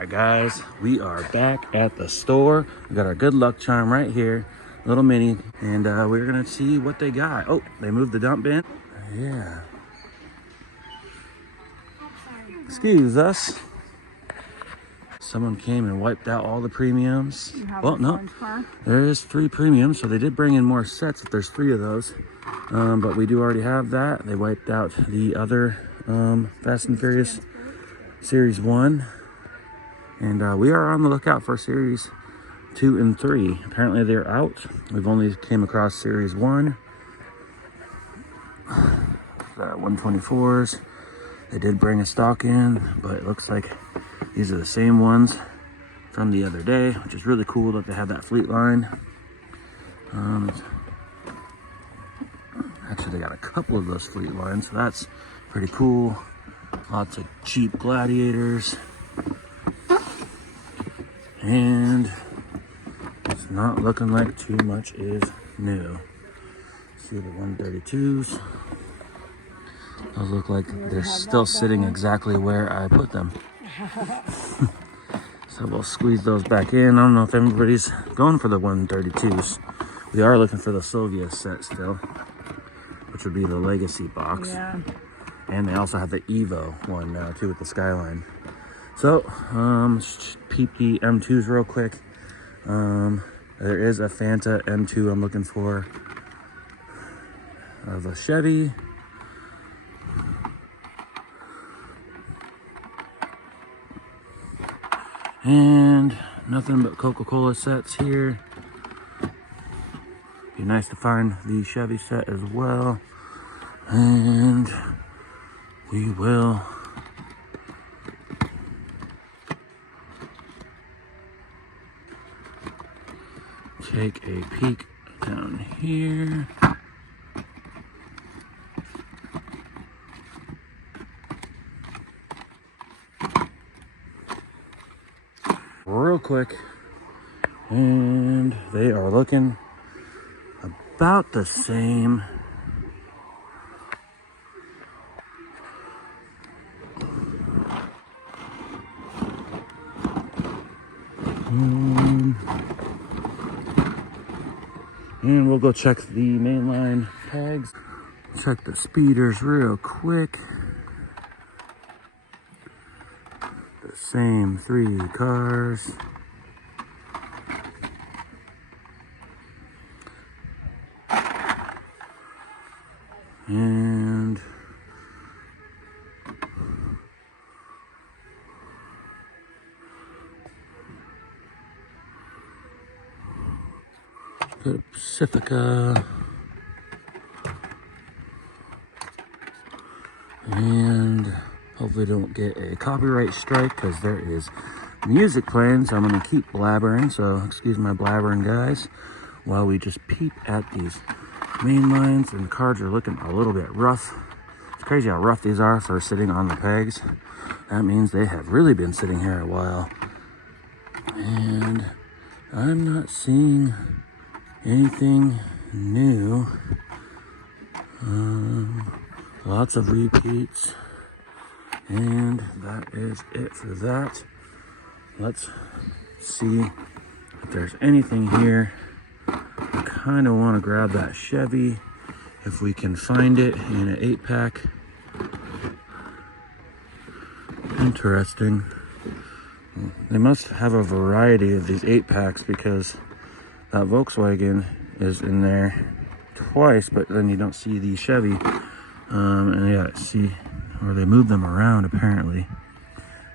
Alright guys, we are back at the store. We got our good luck charm right here, little mini, and we're gonna see what they got. Oh, they moved the dump bin. Yeah. Excuse us. Someone came and wiped out all the premiums. Well, no, there is 3 premiums, so they did bring in more sets if there's 3 of those. But we do already have that. They wiped out the other Fast and Furious Series 1. And we are on the lookout for Series 2 and 3. Apparently they're out. We've only came across Series 1. 124s. They did bring a stock in, but it looks like these are the same ones from the other day, which is really cool that they have that fleet line. Actually, they got a couple of those fleet lines, so that's pretty cool. Lots of cheap Gladiators. And it's not looking like too much is new. See the 132s. Those look like they're still sitting exactly where I put them. So we'll squeeze those back in. I don't know if everybody's going for the 132s. We are looking for the Sylvia set still, which would be the Legacy box. Yeah. And they also have the Evo one now too with the Skyline. So, let's peep the M2s real quick. There is a Fanta M2 I'm looking for of a Chevy. And nothing but Coca-Cola sets here. Be nice to find the Chevy set as well. And we will take a peek down here. Real quick, and they are looking about the same. And we'll go check the mainline tags. Check the speeders real quick. The same 3 cars. And the Pacifica. And hopefully don't get a copyright strike because there is music playing, so I'm going to keep blabbering. So excuse my blabbering, guys, while we just peep at these main lines. And the cards are looking a little bit rough. It's crazy how rough these are for sitting on the pegs. That means they have really been sitting here a while. And I'm not seeing anything new. Lots of repeats. And that is it for that. Let's see if there's anything here. I kind of want to grab that Chevy if we can find it in an 8-pack. Interesting. They must have a variety of these 8-packs because that Volkswagen is in there twice, but then you don't see the Chevy. And yeah, see, or they move them around apparently.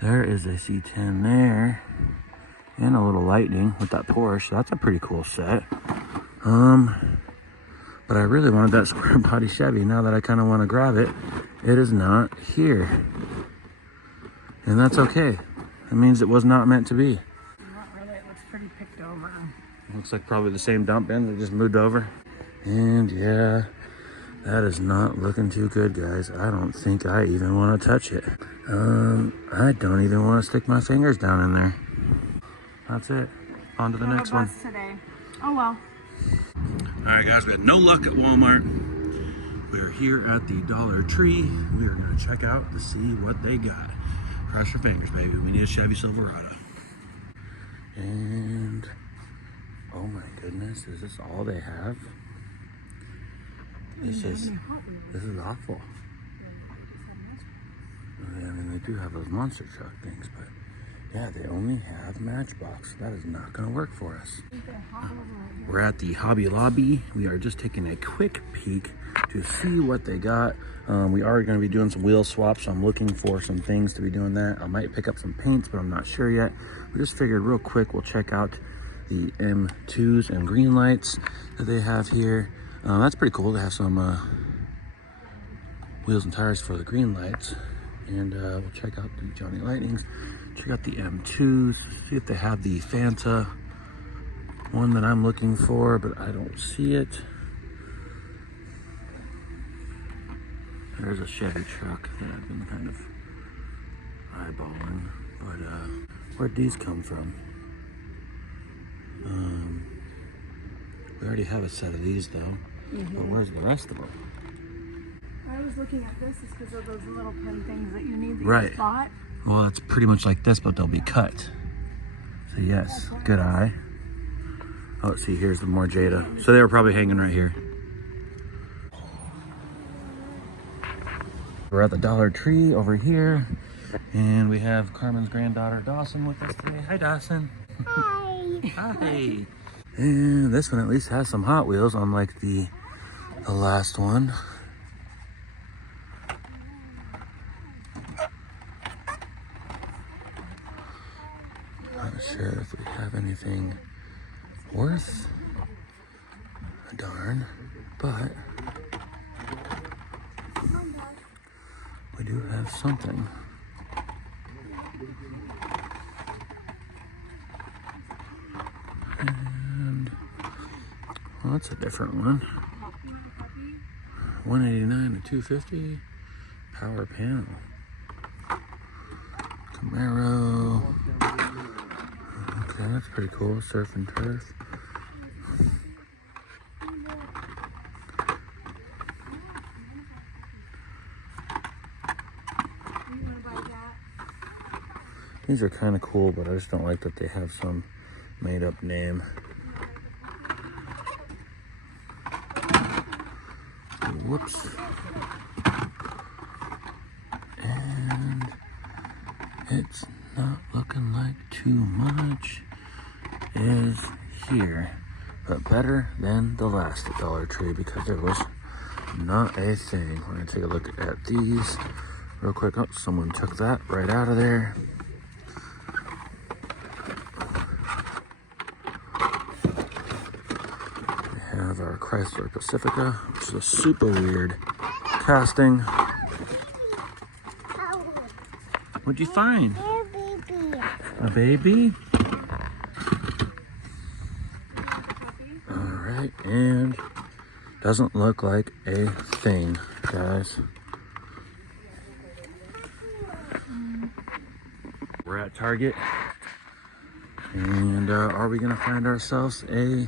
There is a C10 there, and a little Lightning with that Porsche. That's a pretty cool set. But I really wanted that square body Chevy. Now that I kind of want to grab it, it is not here, and that's okay. It means it was not meant to be. Not really. It looks pretty picked over. Looks like probably the same dump bin. They just moved over. And yeah, that is not looking too good, guys. I don't think I even want to touch it. I don't even want to stick my fingers down in there. That's it. On to the next one. Today. Oh well. All right, guys, we had no luck at Walmart. We're here at the Dollar Tree. We are going to check out to see what they got. Cross your fingers, baby. We need a Chevy Silverado. And oh my goodness, is this all they have? This is awful. I mean, they do have those monster truck things, but yeah, they only have Matchbox. That is not going to work for us. We're at the Hobby Lobby. We are just taking a quick peek to see what they got. We are going to be doing some wheel swaps, so I'm looking for some things to be doing that. I might pick up some paints, but I'm not sure yet. We just figured real quick we'll check out the M2s and green lights that they have here. That's pretty cool. They have some wheels and tires for the green lights. And we'll check out the Johnny Lightnings, check out the M2s, see if they have the Fanta one that I'm looking for, but I don't see it. There's a Chevy truck that I've been kind of eyeballing, but where'd these come from? We already have a set of these though, but where's the rest of them? I was looking at this is because of those little pen things that you need that Right. you bought. Well, it's pretty much like this, but they'll be cut. So yes, good eye. Oh, let's see, here's the more Jada. So they were probably hanging right here. We're at the Dollar Tree over here, and we have Carmen's granddaughter Dawson with us today. Hi, Dawson. Hi. Hi. And this one at least has some Hot Wheels, unlike the last one. Not sure if we have anything worth a darn, but we do have something. And well, that's a different one. 189 to 250 power panel. Camaro. Okay, that's pretty cool. Surf and turf. These are kind of cool, but I just don't like that they have some made-up name. Whoops. And it's not looking like too much is here, but better than the last Dollar Tree because there was not a thing. We're gonna take a look at these real quick. Oh, someone took that right out of there. We have our Chrysler Pacifica, which is a super weird casting. What'd you find? A baby? Alright, and doesn't look like a thing, guys. We're at Target. And are we gonna find ourselves a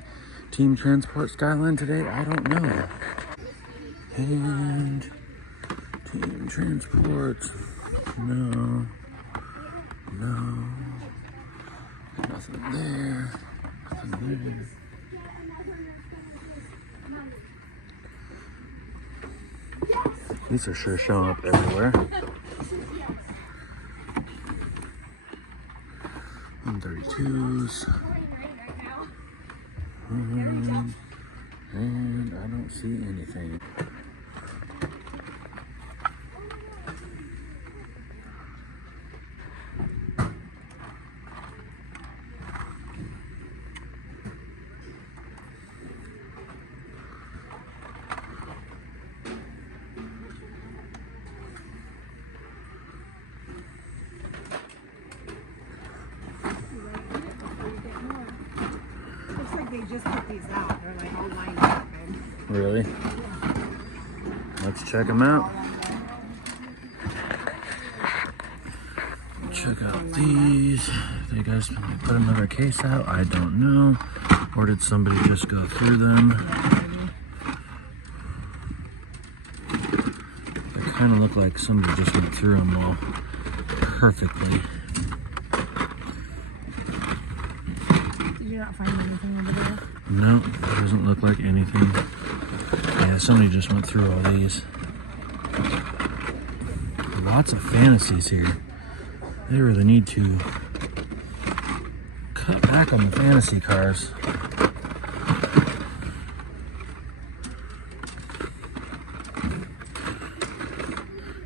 Team Transport Skyline today? I don't know. And Team Transport. No. No. Nothing there. Nothing there. These are sure showing up everywhere. 132s. And I don't see anything. Looks like they just put these out. They're like all lined up. Really? Let's check them out. Check out these. They guys put another case out? I don't know. Or did somebody just go through them? They kind of look like somebody just went through them all. perfectly. Did you not find anything over there? No, doesn't look like anything. Yeah, somebody just went through all these. Lots of fantasies here. They really need to cut back on the fantasy cars.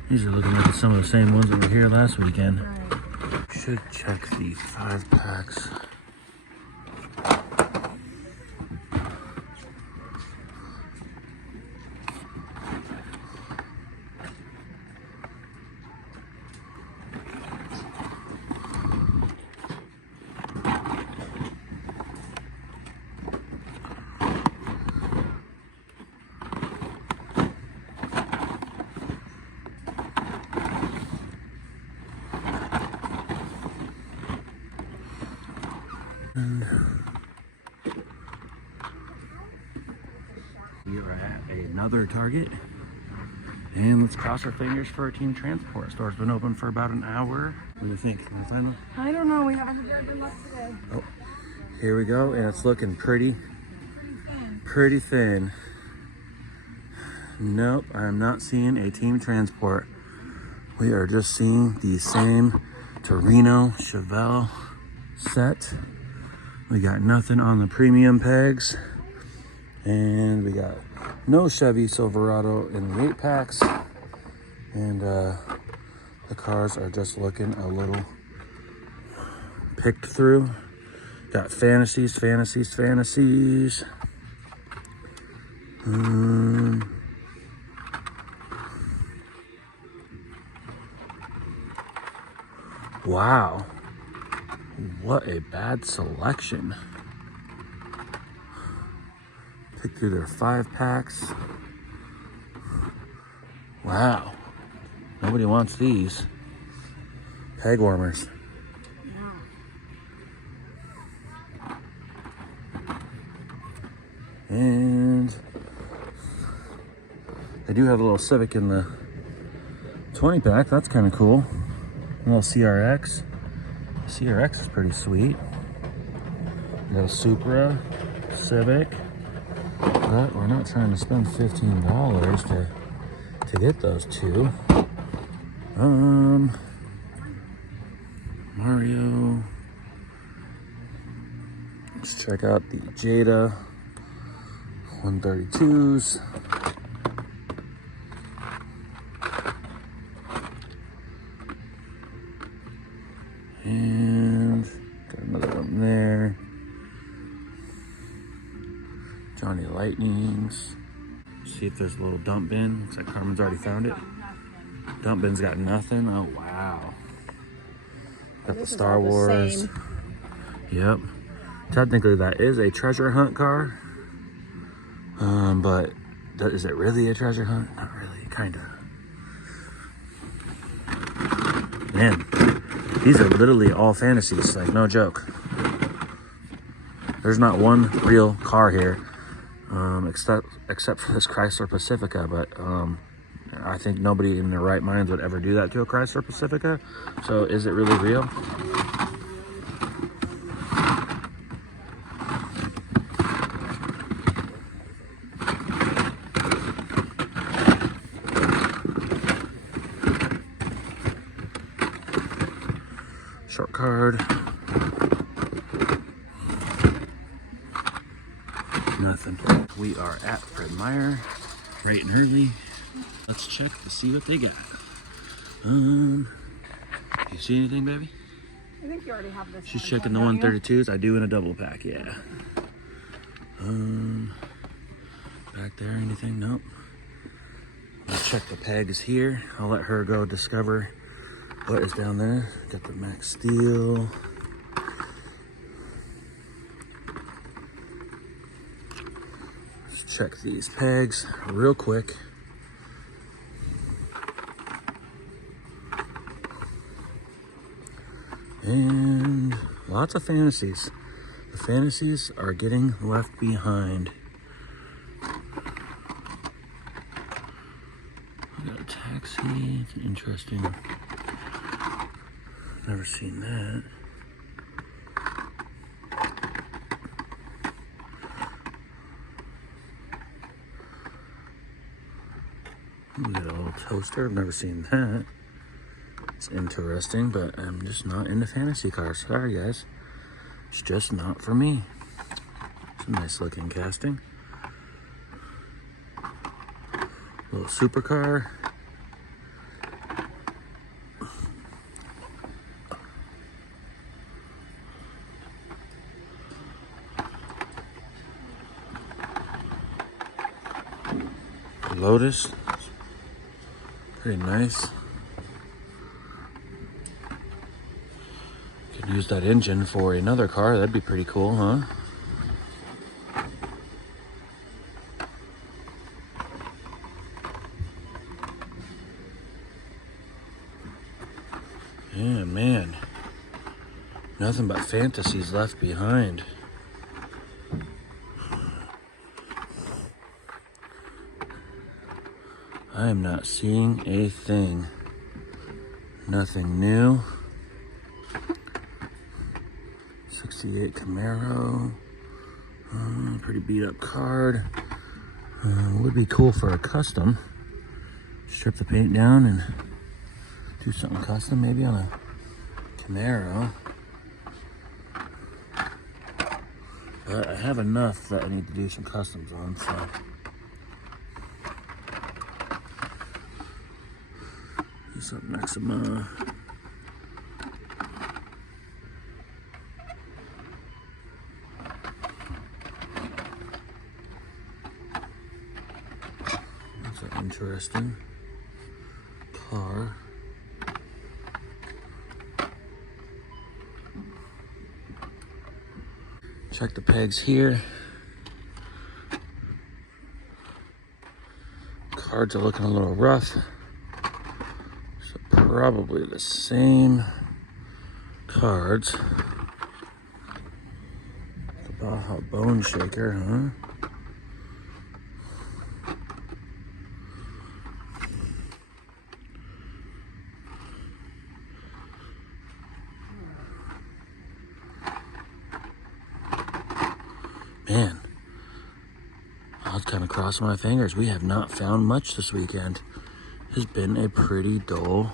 These are looking like some of the same ones that were here last weekend. Right. Should check the 5-packs. And we are at another Target. And let's cross our fingers for a team transport. Store's been open for about an hour. What do you think? Can we find one? I don't know. We haven't had very good luck today. Oh, here we go. And it's looking pretty thin. Nope, I'm not seeing a team transport. We are just seeing the same Torino Chevelle set. We got nothing on the premium pegs. And we got no Chevy Silverado in the 8-packs. And the cars are just looking a little picked through. Got fantasies. Wow. What a bad selection. Pick through their 5-packs. Wow. Nobody wants these. Peg warmers. Yeah. And they do have a little Civic in the 20-pack. That's kind of cool. A little CRX. CRX is pretty sweet. We got a Supra, Civic. But we're not trying to spend $15 to get those two. Mario. Let's check out the Jada 132s. And got another one there. Johnny Lightnings. See if there's a little dump bin. Looks like Carmen's already found it. Dump bin's got nothing. Oh wow. Got the Star Wars. Yep. Technically that is a treasure hunt car. But is it really a treasure hunt? Not really, kinda. Man, these are literally all fantasies, like no joke. There's not one real car here, except for this Chrysler Pacifica, but I think nobody in their right minds would ever do that to a Chrysler Pacifica. So is it really real? Short card. Nothing. We are at Fred Meyer, bright and early. Let's check to see what they got. You see anything, baby? I think you already have this. She's checking the 132s. I do in a double pack, yeah. Back there, anything? Nope. Let's check the pegs here. I'll let her go discover what is down there. Got the Max Steel. Let's check these pegs real quick. And lots of fantasies. The fantasies are getting left behind. We got a taxi. It's an interesting Never seen that. We got a little toaster. I've never seen that. It's interesting, but I'm just not into fantasy cars. Sorry, guys. It's just not for me. It's a nice looking casting. Little supercar. Lotus. Pretty nice. Could use that engine for another car. That'd be pretty cool, huh? Yeah, man. Nothing but fantasies left behind. I am not seeing a thing. Nothing new. 68 Camaro. Pretty beat up card. Would be cool for a custom. Strip the paint down and do something custom, maybe on a Camaro. But I have enough that I need to do some customs on, so. Do something Maxima. That's an interesting car. Check the pegs here. Cards are looking a little rough. So probably the same cards. The Baja Bone Shaker, huh? Man, I was kind of crossing my fingers. We have not found much this weekend. It has been a pretty dull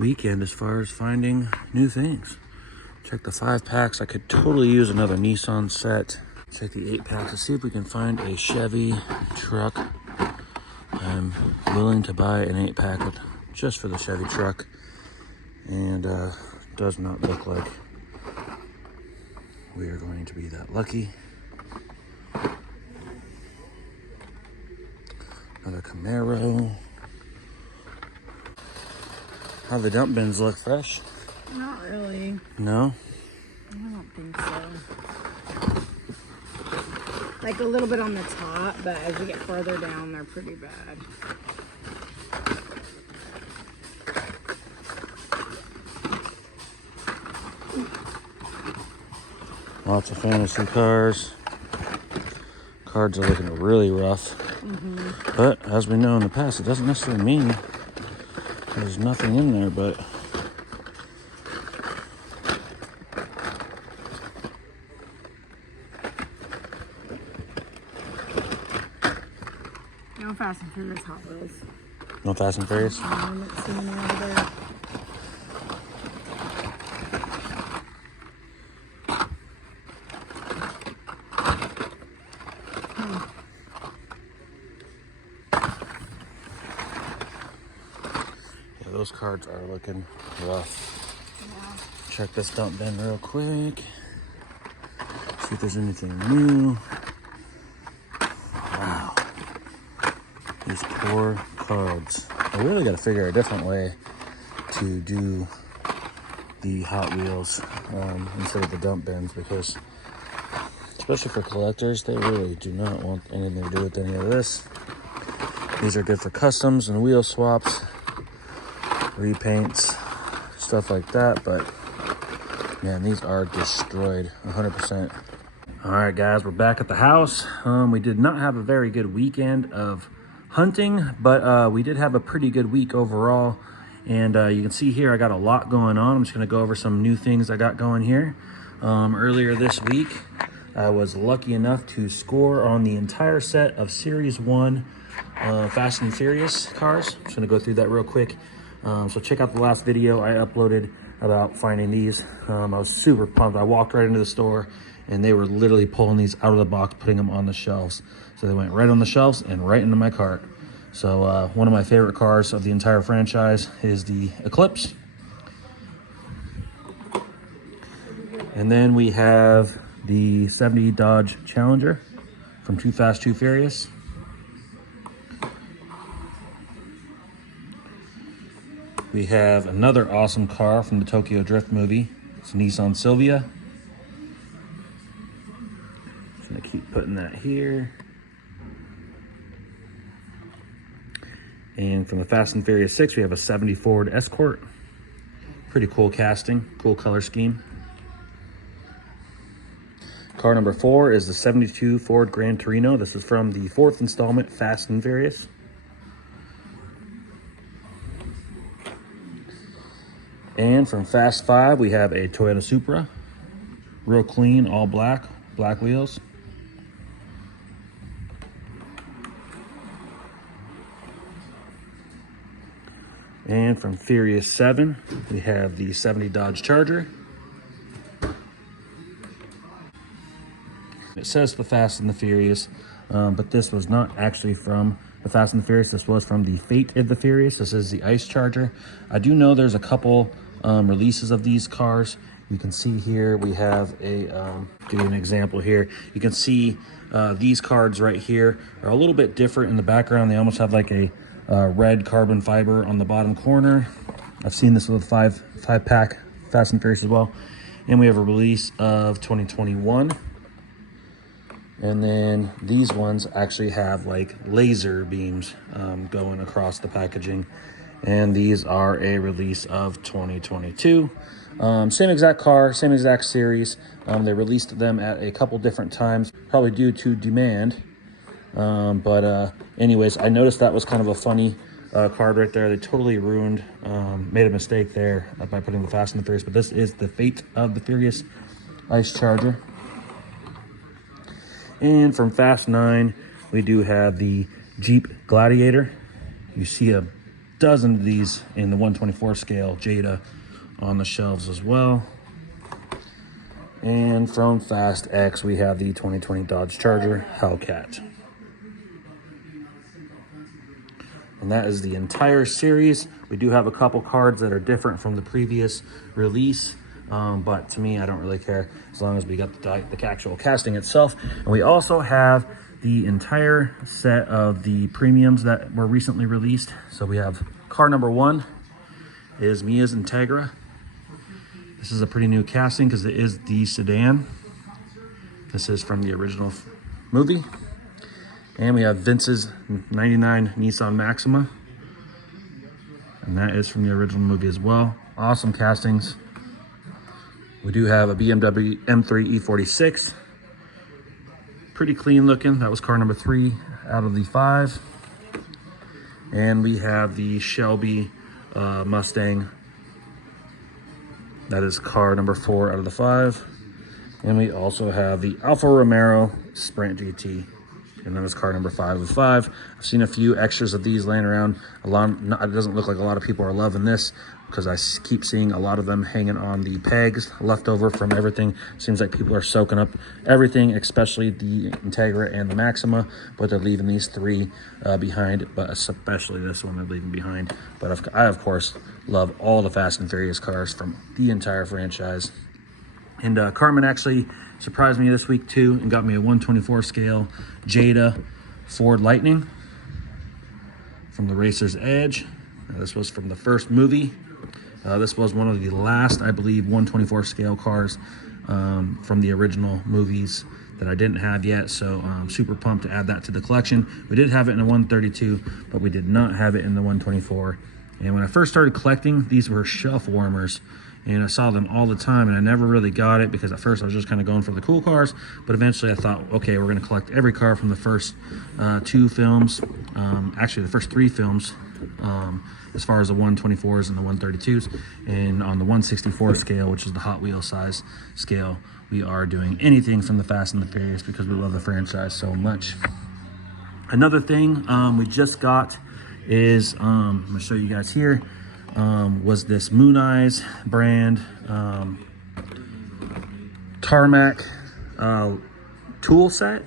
weekend as far as finding new things. Check the 5-packs. I could totally use another Nissan set. Check the 8-packs to see if we can find a Chevy truck. I'm willing to buy an 8-pack just for the Chevy truck. And does not look like we are going to be that lucky. Another Camaro. How the dump bins look? Fresh? Not really. No? I don't think so. Like a little bit on the top, but as you get further down, they're pretty bad. Lots of fantasy cars. Cards are looking really rough. But as we know in the past, it doesn't necessarily mean there's nothing in there, but No Fast and Furious Hot Wheels. no Fast and Furious. I haven't seen any over there. Yeah, those cards are looking rough. Yeah. Check this dump bin real quick. See if there's anything new. Wow. These poor cards. I really got to figure a different way to do the Hot Wheels instead of the dump bins, because especially for collectors, they really do not want anything to do with any of this. These are good for customs and wheel swaps, repaints, stuff like that, but man, these are destroyed 100%. All right, guys, we're back at the house. We did not have a very good weekend of hunting, but we did have a pretty good week overall. And you can see here I got a lot going on. I'm just going to go over some new things I got going here. Earlier this week, I was lucky enough to score on the entire set of Series 1 Fast and Furious cars. I'm just going to go through that real quick. So check out the last video I uploaded about finding these. I was super pumped. I walked right into the store and they were literally pulling these out of the box, putting them on the shelves. So they went right on the shelves and right into my cart. So one of my favorite cars of the entire franchise is the Eclipse. And then we have the 70 Dodge Challenger from Too Fast, Too Furious. We have another awesome car from the Tokyo Drift movie. It's a Nissan Silvia. Just gonna keep putting that here. And from the Fast and Furious 6, we have a 70 Ford Escort. Pretty cool casting, cool color scheme. Car number 4 is the 72 Ford Gran Torino. This is from the 4th installment, Fast and Furious. And from Fast 5, we have a Toyota Supra. Real clean, all black, black wheels. And from Furious 7, we have the 70 Dodge Charger. It says the Fast and the Furious, but this was not actually from the Fast and the Furious. This was from the Fate of the Furious. This is the Ice Charger. I do know there's a couple releases of these cars. You can see here we have a, give you an example here. You can see these cards right here are a little bit different in the background. They almost have like a red carbon fiber on the bottom corner. I've seen this with a five pack Fast and Furious as well. And we have a release of 2021. And then these ones actually have like laser beams going across the packaging. And these are a release of 2022. Same exact car, same exact series. They released them at a couple different times, probably due to demand. Anyways, I noticed that was kind of a funny card right there. They totally ruined, made a mistake there by putting the Fast and the Furious. But this is the Fate of the Furious Ice Charger. And from Fast 9, we do have the Jeep Gladiator. You see a dozen of these in the 124 scale Jada on the shelves as well. And from Fast X, we have the 2020 Dodge Charger Hellcat. And that is the entire series. We do have a couple cards that are different from the previous release. But to me, I don't really care as long as we got the actual casting itself. And we also have the entire set of the premiums that were recently released. So we have car number 1 is Mia's Integra. This is a pretty new casting because it is the sedan. This is from the original movie. And we have Vince's 99 Nissan Maxima. And that is from the original movie as well. Awesome castings. We do have a BMW M3 E46. Pretty clean looking. That was car number 3 out of the 5. And we have the Shelby Mustang. That is car number 4 out of the 5. And we also have the Alfa Romeo Sprint GT. And that was car number 5 of 5. I've seen a few extras of these laying around. It doesn't look like a lot of people are loving this because I keep seeing a lot of them hanging on the pegs left over from everything. Seems like people are soaking up everything, especially the Integra and the Maxima, but they're leaving these 3 behind, but especially this one they're leaving behind. But I, of course, love all the Fast and Furious cars from the entire franchise. And Carmen actually surprised me this week too and got me a 124 scale Jada Ford Lightning from the Racer's Edge. This was from the first movie. This was one of the last, I believe, 124 scale cars from the original movies that I didn't have yet. So I'm super pumped to add that to the collection. We did have it in a 132, but we did not have it in the 124. And when I first started collecting, these were shelf warmers. and I saw them all the time, and I never really got it because at first I was just kind of going for the cool cars, but eventually I thought, okay, we're going to collect every car from the first 2 films, actually the first 3 films, as far as the 124s and the 132s, and on the 164 scale, which is the Hot Wheels size scale, we are doing anything from the Fast and the Furious because we love the franchise so much. Another thing we just got is, I'm going to show you guys here, was this Moon Eyes brand Tarmac tool set.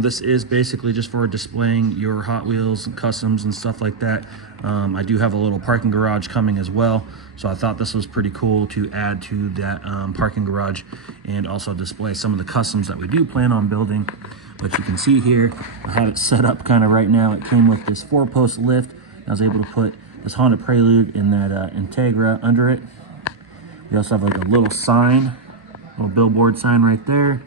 This is basically just for displaying your Hot Wheels and customs and stuff like that. I do have a little parking garage coming as well, so I thought this was pretty cool to add to that parking garage and also display some of the customs that we do plan on building. But you can see here, I have it set up kind of right now. It came with this 4-post lift. I was able to put this Honda Prelude in that Integra under it. We also have like a little sign, little billboard sign right there.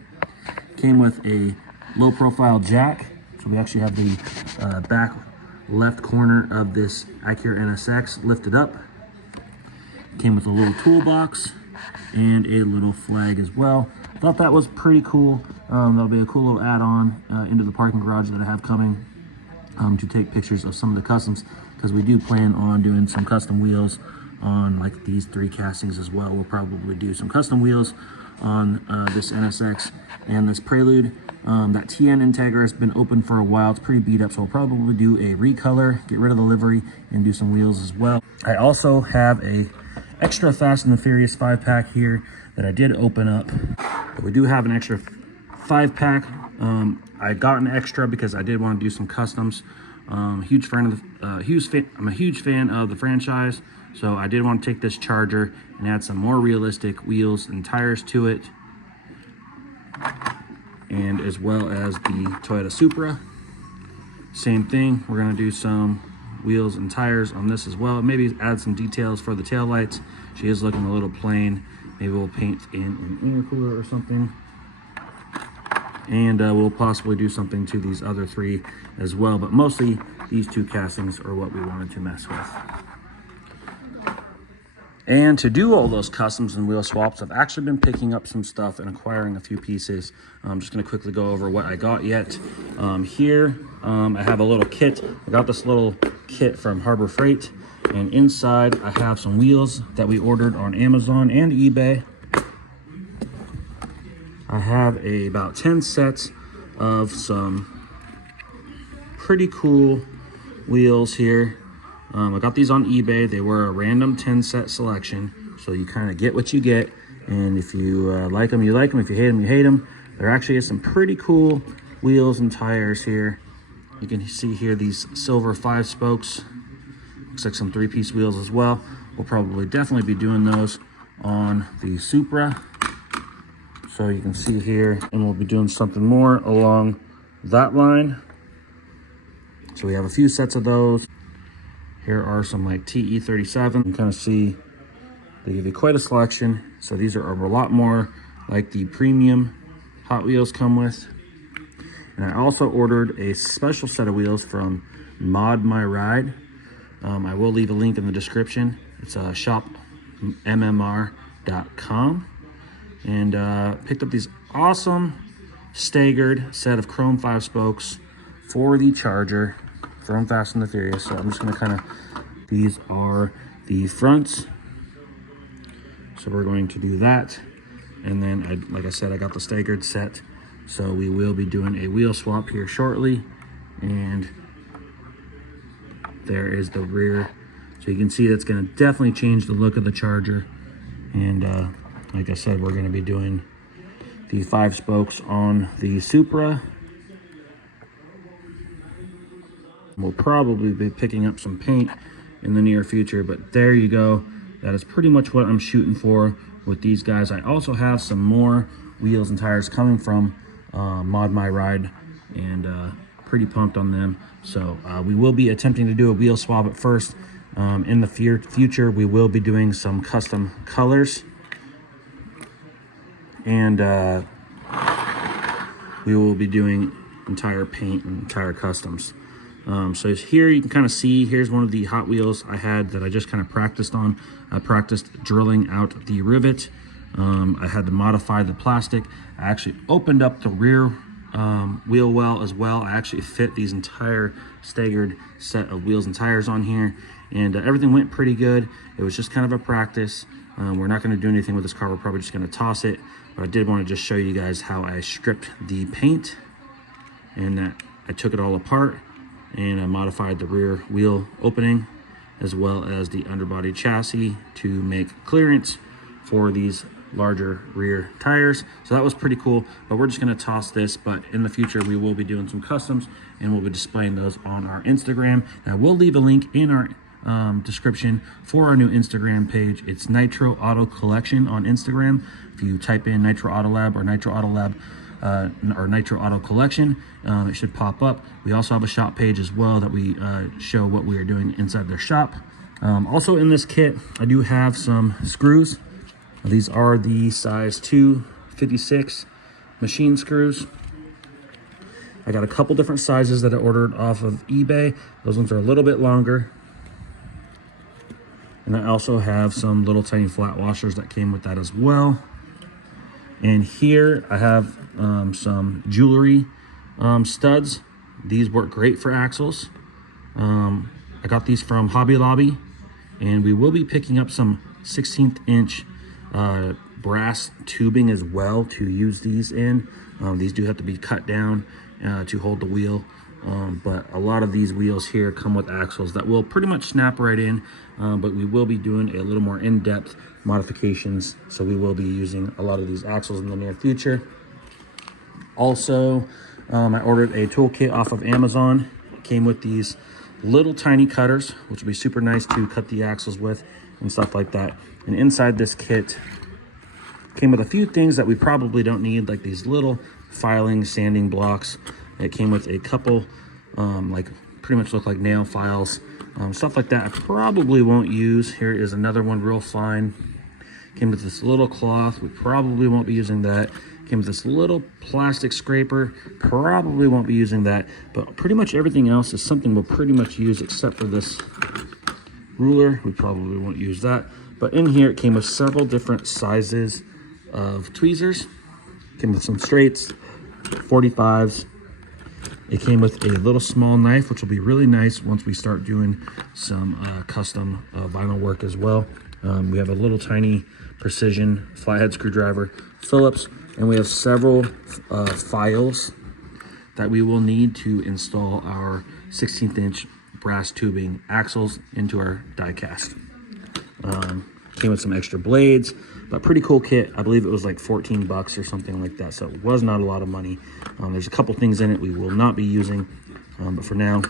Came with a low profile jack. So we actually have the back left corner of this Acura NSX lifted up. Came with a little toolbox and a little flag as well. Thought that was pretty cool. That'll be a cool little add-on into the parking garage that I have coming to take pictures of some of the customs, because we do plan on doing some custom wheels on like these 3 castings as well. We'll probably do some custom wheels on this NSX and this Prelude. That TN Integra has been open for a while. It's pretty beat up, so I'll probably do a recolor, get rid of the livery, and do some wheels as well. I also have a extra Fast and the Furious 5-pack here that I did open up. But we do have an extra 5-pack. I got an extra because I did want to do some customs. I'm a huge fan of the franchise, so I did want to take this Charger and add some more realistic wheels and tires to it, and as well as the Toyota Supra. Same thing, we're going to do some wheels and tires on this as well. Maybe add some details for the taillights. She is looking a little plain. Maybe we'll paint in an intercooler or something. And we'll possibly do something to these other 3 as well. But mostly these 2 castings are what we wanted to mess with. And to do all those customs and wheel swaps, I've actually been picking up some stuff and acquiring a few pieces. I'm just going to quickly go over what I got yet. Here, I have a little kit. I got this little kit from Harbor Freight. And inside, I have some wheels that we ordered on Amazon and eBay. I have about 10 sets of some pretty cool wheels here. I got these on eBay. They were a random 10 set selection, so you kind of get what you get. And if you like them, you like them. If you hate them, you hate them. There actually is some pretty cool wheels and tires here. You can see here these silver 5-spokes. Looks like some 3-piece wheels as well. We'll probably definitely be doing those on the Supra. So you can see here, and we'll be doing something more along that line. So we have a few sets of those. Here are some like TE37. You can kind of see they give you quite a selection. So these are a lot more like the premium Hot Wheels come with. And I also ordered a special set of wheels from Mod My Ride. I will leave a link in the description. It's shopmmr.com. And picked up these awesome staggered set of chrome 5-spokes for the Charger from Fast and the Furious. So I'm just going to kind of, these are the fronts. So we're going to do that. And then, like I said, I got the staggered set. So we will be doing a wheel swap here shortly. And there is the rear. So you can see that's going to definitely change the look of the Charger. And like I said, we're going to be doing the 5-spokes on the Supra. We'll probably be picking up some paint in the near future, but there you go. That is pretty much what I'm shooting for with these guys. I also have some more wheels and tires coming from Mod My Ride, and pretty pumped on them. So we will be attempting to do a wheel swap at first. In the future, we will be doing some custom colors, and we will be doing entire paint and entire customs. So here you can kind of see, here's one of the Hot Wheels I had that I just kind of practiced on. I practiced drilling out the rivet. I had to modify the plastic. I actually opened up the rear wheel well as well. I actually fit these entire staggered set of wheels and tires on here, and everything went pretty good. It was just kind of a practice. We're not going to do anything with this car. We're probably just going to toss it, but I did want to just show you guys how I stripped the paint, and that I took it all apart and I modified the rear wheel opening as well as the underbody chassis to make clearance for these larger rear tires. So that was pretty cool, but we're just going to toss this. But in the future we will be doing some customs and we'll be displaying those on our Instagram. Now we'll leave a link in our description for our new Instagram page. It's Nitro Auto Collection on Instagram. If you type in Nitro Autolab or Nitro Autolab or Nitro Auto Collection, it should pop up. We also have a shop page as well that we show what we are doing inside their shop. Also in this kit I do have some screws. These are the size 256 machine screws. I got a couple different sizes that I ordered off of eBay. Those ones are a little bit longer. And I also have some little tiny flat washers that came with that as well. And here I have some jewelry studs. These work great for axles. I got these from Hobby Lobby, and we will be picking up some 16th inch brass tubing as well to use these in. These do have to be cut down to hold the wheel, but a lot of these wheels here come with axles that will pretty much snap right in, but we will be doing a little more in-depth modifications, so we will be using a lot of these axles in the near future. Also, I ordered a toolkit off of Amazon. It came with these little tiny cutters, which will be super nice to cut the axles with and stuff like that. And inside this kit came with a few things that we probably don't need, like these little filing sanding blocks. It came with a couple like pretty much look like nail files, stuff like that I probably won't use. Here is another one, real fine. Came with this little cloth. We probably won't be using that. Came with this little plastic scraper. Probably won't be using that. But pretty much everything else is something we'll pretty much use except for this ruler. We probably won't use that. But in here it came with several different sizes of tweezers. Came with some straights, 45s. It came with a little small knife, which will be really nice once we start doing some custom vinyl work as well. We have a little tiny precision flathead screwdriver, Phillips, and we have several files that we will need to install our 16th inch brass tubing axles into our diecast. Came with some extra blades, but pretty cool kit. I believe it was like 14 bucks or something like that, so it was not a lot of money. There's a couple things in it we will not be using, but for now,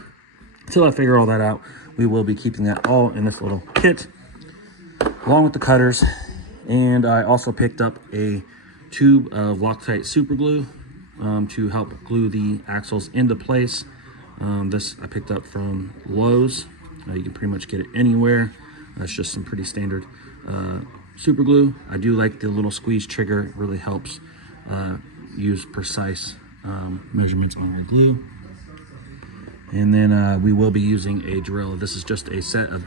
until I figure all that out, we will be keeping that all in this little kit along with the cutters. And I also picked up a tube of Loctite super glue to help glue the axles into place. This I picked up from Lowe's. You can pretty much get it anywhere. That's just some pretty standard super glue. I do like the little squeeze trigger. It really helps use precise measurements on our glue. And then we will be using a drill. This is just a set of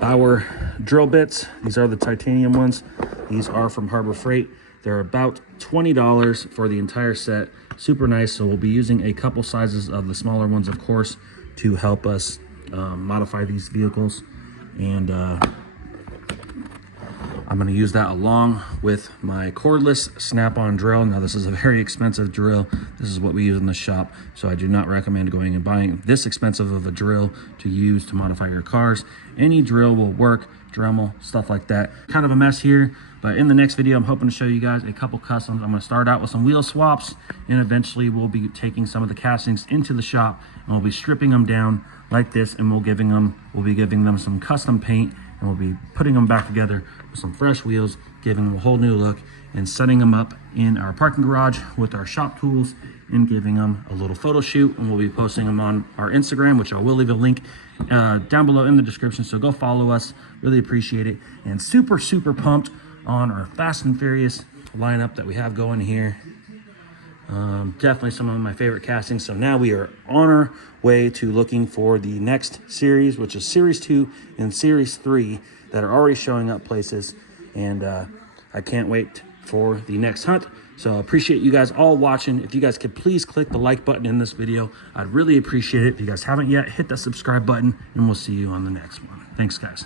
Bauer drill bits. These are the titanium ones. These are from Harbor Freight. They're about $20 for the entire set. Super nice. So we'll be using a couple sizes of the smaller ones, of course, to help us modify these vehicles. And I'm going to use that along with my cordless snap-on drill. Now, this is a very expensive drill. This is what we use in the shop, so I do not recommend going and buying this expensive of a drill to use to modify your cars. Any drill will work, Dremel, stuff like that. Kind of a mess here, but in the next video, I'm hoping to show you guys a couple customs. I'm going to start out with some wheel swaps, and eventually we'll be taking some of the castings into the shop, and we'll be stripping them down like this, and we'll be giving them some custom paint, and we'll be putting them back together with some fresh wheels, giving them a whole new look, and setting them up in our parking garage with our shop tools and giving them a little photo shoot. And we'll be posting them on our Instagram, which I will leave a link down below in the description. So go follow us. Really appreciate it. And super, super pumped on our Fast and Furious lineup that we have going here. Definitely some of my favorite castings. So now we are on our way to looking for the next series, which is Series 2 and Series 3 that are already showing up places. And I can't wait for the next hunt. So I appreciate you guys all watching. If you guys could please click the like button in this video, I'd really appreciate it. If you guys haven't yet, hit that subscribe button, and we'll see you on the next one. Thanks, guys.